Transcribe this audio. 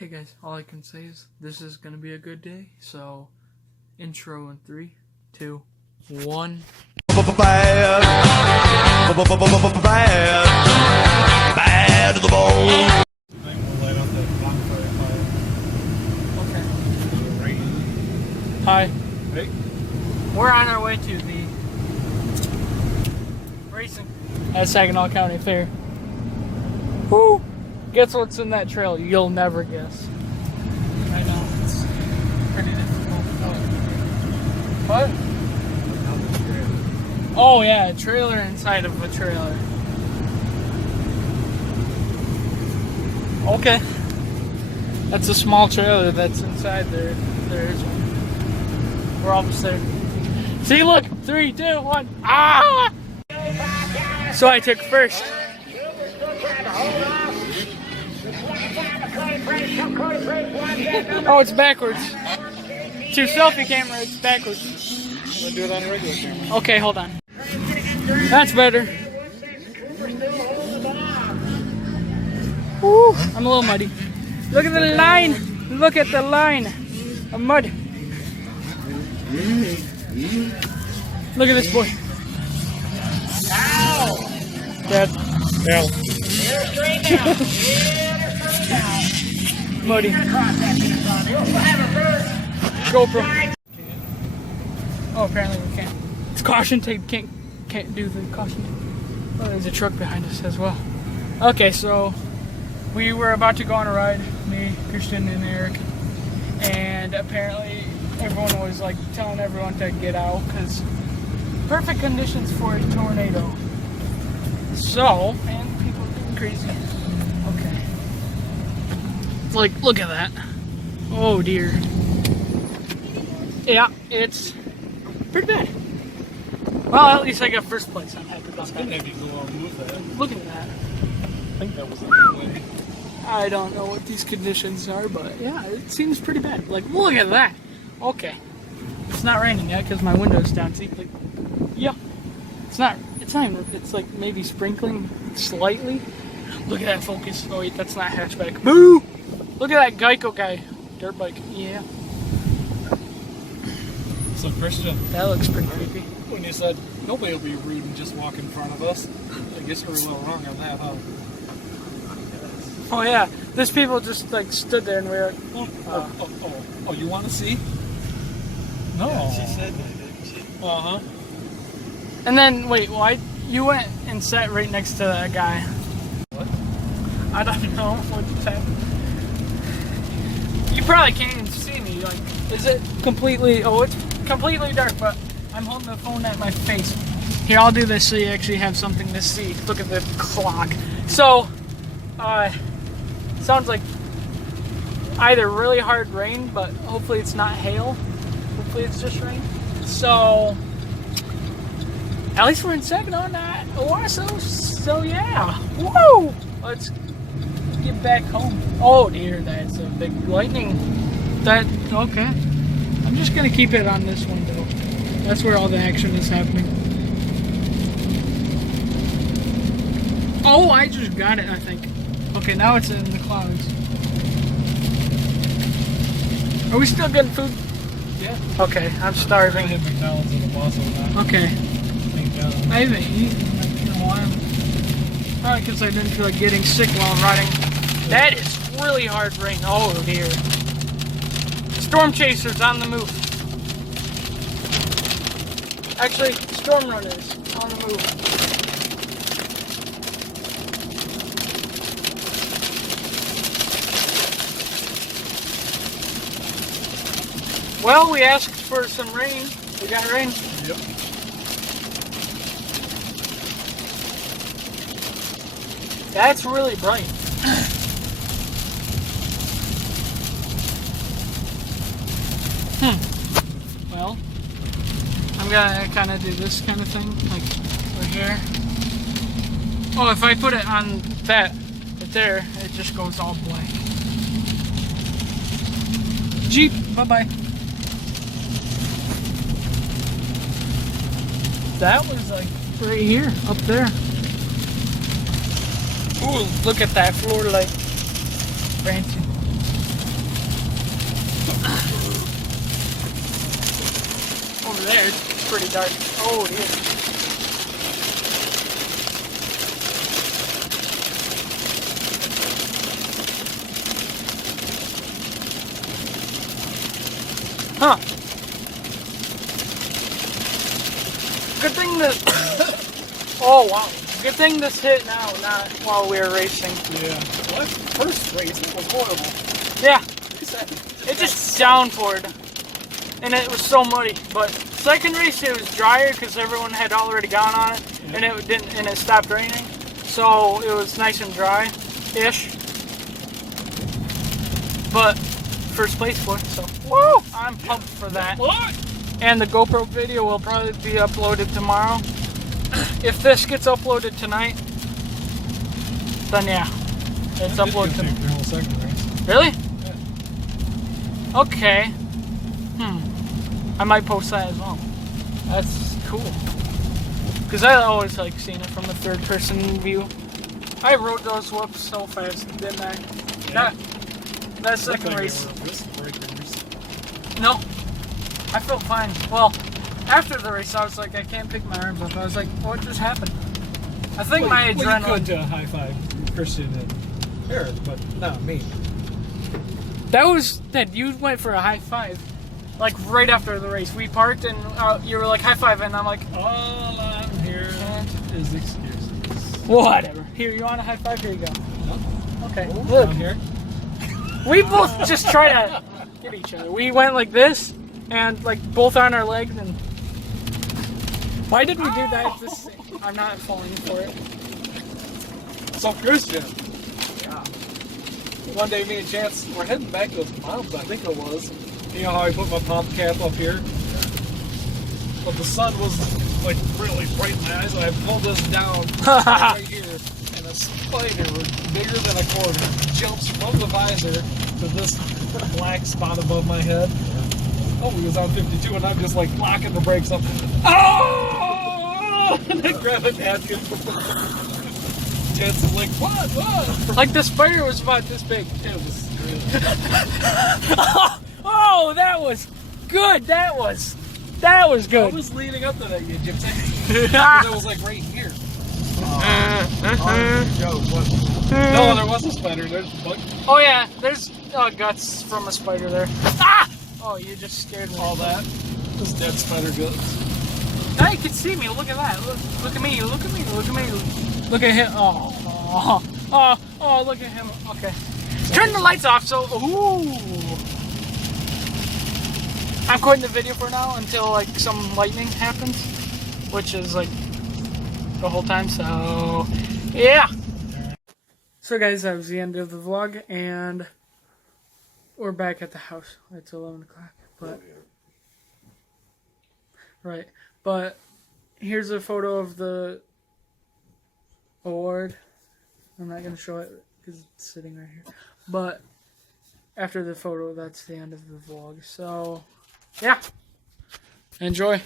Hey guys, all I can say is this is gonna be a good day. So, intro in 3, 2, 1. Bad to the bone. Okay. Hi. Hey. We're on our way to the racing at Saginaw County Fair. Woo! Guess what's in that trail? You'll never guess. I know, it's pretty difficult. What? Oh yeah, a trailer inside of a trailer. Okay. That's a small trailer that's inside there. There is one. We're almost there. See, look! 3, 2, 1. Ah! So I took first. Oh, it's backwards. It's your selfie camera, it's backwards. I'm gonna do it on a regular camera. Okay, hold on. That's better. Woo, I'm a little muddy. Look at the line. Look at the line of mud. Look at this boy. Dad. Now, Muddy. GoPro. Oh, apparently we can't. It's caution tape. Can't do the caution tape. Oh, there's a truck behind us as well. Okay, so we were about to go on a ride, me, Christian, and Eric, and apparently everyone was like telling everyone to get out because perfect conditions for a tornado. So, and people are getting crazy. Okay. It's like, look at that. Oh dear. Yeah, it's pretty bad. Well, at least I got first place. I'm happy about that. maybe go on move that. Look at that. I think that was the good way. I don't know what these conditions are, but yeah, it seems pretty bad. Like, look at that. Okay. It's not raining yet because my window's down. See, like, yeah. It's not even, it's like maybe sprinkling slightly. Look at that focus. Oh wait, that's not hatchback. Boo! Look at that Geico guy. Dirt bike. Yeah. So Christian, That looks pretty creepy. when you said nobody will be rude and just walk in front of us, I guess we're a little wrong on that, huh? Oh yeah, these people just like stood there and we were like, Oh, you want to see? No. Yeah, she said that, didn't she? Uh-huh. and then wait, why you went and sat right next to that guy? What? I don't know what just happened. You probably can't even see me. Like, is it completely? Oh, it's completely dark, but I'm holding the phone at my face. Here, I'll do this so you actually have something to see. Look at the clock. So, sounds like either really hard rain, but hopefully it's not hail. Hopefully it's just rain. So, at least we're in Saginaw, not Owasso. So yeah, woo! Let's get back home. Oh dear, that's a big lightning. Okay. I'm just gonna keep it on this window. That's where all the action is happening. Oh, I just got it, I think. Okay, now it's in the clouds. Are we still getting food? Yeah. Okay, I'm We're gonna starving. hit McDonald's in Owasso now. Okay. McDonald's. I haven't eaten like, in a while. Probably because I didn't feel like getting sick while riding. That is really hard rain. Oh dear. Storm chasers on the move. Actually, storm runners on the move. Well, we asked for some rain. We got rain. Yep. That's really bright. Well, I'm gonna kind of do this kind of thing, like right here. Oh, if I put it on that right there, it just goes all blank. Jeep, bye-bye. That was like right here, up there. Ooh, look at that floor light. Fancy. over there. It's pretty dark. Oh, it is. Huh. Good thing this... oh, wow. Good thing this hit now, not while we were racing. Yeah. Well, first race, it was horrible. Yeah. It just downpoured. And it was so muddy. But second race, it was drier because everyone had already gone on it. Yeah. And it didn't, and it stopped raining. So it was nice and dry-ish. But first place for it, so woo! I'm pumped for that. And the GoPro video will probably be uploaded tomorrow. If this gets uploaded tonight, then yeah, it's uploaded tonight. Really? Yeah. Okay. I might post that as well. That's cool. Because I always like seeing it from a third-person view. I rode those whoops so fast, didn't I? Yeah. That second race. No, I felt fine. Well, after the race, I was like, I can't pick my arms up. I was like, what just happened? I think my adrenaline. Well, you could high five Christian and Eric, but not me. That was that you went for a high five, like right after the race. We parked and you were like high five, and I'm like, all I'm here is excuses. Whatever. Here, you want a high five? Here you go. No. Okay. Oh, look. I'm here. We both just try to get each other. We went like this, and like both on our legs, and why did we do that? I'm not falling for it. So Christian, yeah. One day me and Chance were heading back to his mom's, I think it was. You know how I put my pop cap up here? But the sun was like really bright in my eyes, so I pulled this down right here, and a spider bigger than a quarter jumps from the visor to this black spot above my head. Oh, he was on 52, and I'm just like locking the brakes up. Oh! And I grab a napkin. Chance is like, what? Like the spider was about this big. It was really Oh, that was good. That was good. I was leading up to that, you gypsy. It was like right here. No, there was a spider. There's a bug. Oh yeah, there's guts from a spider there. Ah! Oh, you just scared me. All that. Those dead spider guts. Now you can see me. Look at that. Look at me. Look at me. Look at me. Look at him. Oh, look at him. Okay. Turn the lights off. So, ooh. I'm quitting the video for now until like some lightning happens, which is like the whole time. So, yeah. So guys, that was the end of the vlog, and we're back at the house. It's 11 o'clock, but right. But here's a photo of the award. I'm not gonna show it because it's sitting right here. But after the photo, that's the end of the vlog. So yeah, enjoy.